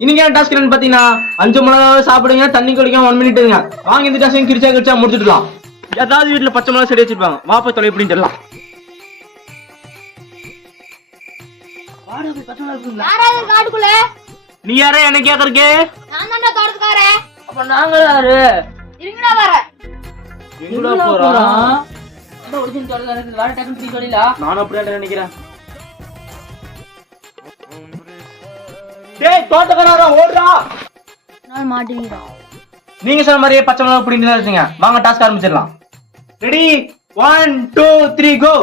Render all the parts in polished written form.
இன்னைக்கு டாஸ்க் என்னன்னு பாத்தீங்கன்னா 5 மிளகா சாப்பிடுங்க, தண்ணி குடிக்க 1 மினிட்டுங்க. வாங்க இந்த டாஸ்க் கிரிச்சா முடிச்சுக்கலாம். ஏதாவது வீட்டுல பச்சை மிளகா செடி வச்சிருப்பாங்க, வாப்ப தொலை எப்படின்னு தெரியலாம். நீ யாரே என்ன கேக்குறீங்க? அப்ப நாங்க யாரு? எங்கடா போறோம்? நானும் அப்படியே நினைக்கிறேன். டேய் தோட்டக்காரா ஓடுறா. நான் மாட்டேங்கிறேன். நீங்க சொன்ன மாதிரியே பச்சை மிளகா பிடிங்க வச்சுங்க. வாங்க டாஸ்க் ஆரம்பிச்சிடலாம். Ready 1 2 3 go.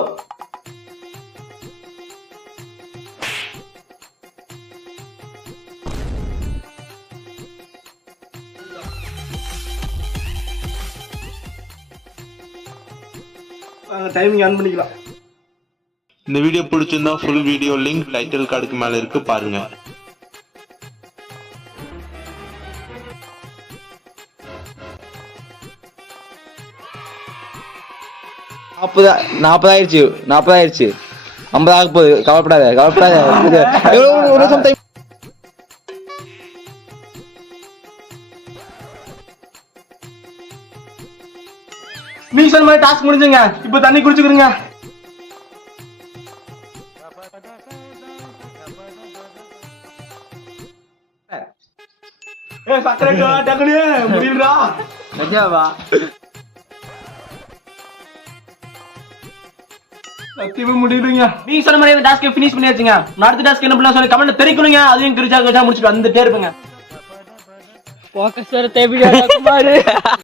டைமிங் ஆன் பண்ணிக்கலாம். இந்த வீடியோ பிடிச்சிருந்தா ஃபுல் வீடியோ லிங்க் டைட்டில் கார்டுக்கு மேல இருக்கு, பாருங்க. நாற்பது ஆயிடுச்சு 50 ஆக போகுது. கவலைப்படாத. நீங்க சொன்ன மாதிரி டாஸ்க் முடிஞ்சுங்க. இப்ப தண்ணி குடிச்சுக்கிறீங்க. சக்கரை டக்குனு முடியலடா. நிஜாவா? சத்தியமா முடியலங்க. நீங்க சொன்ன மாதிரி டாஸ்க் ஃபினிஷ் பண்ணியாச்சுங்க. அடுத்த டாஸ்க் என்ன பண்ணலாம் சொல்லி கமெண்ட் தெரிவிக்கணுங்க. அதையும் கிரிச்சா முடிச்சுட்டு வந்துட்டே இருப்பேங்க.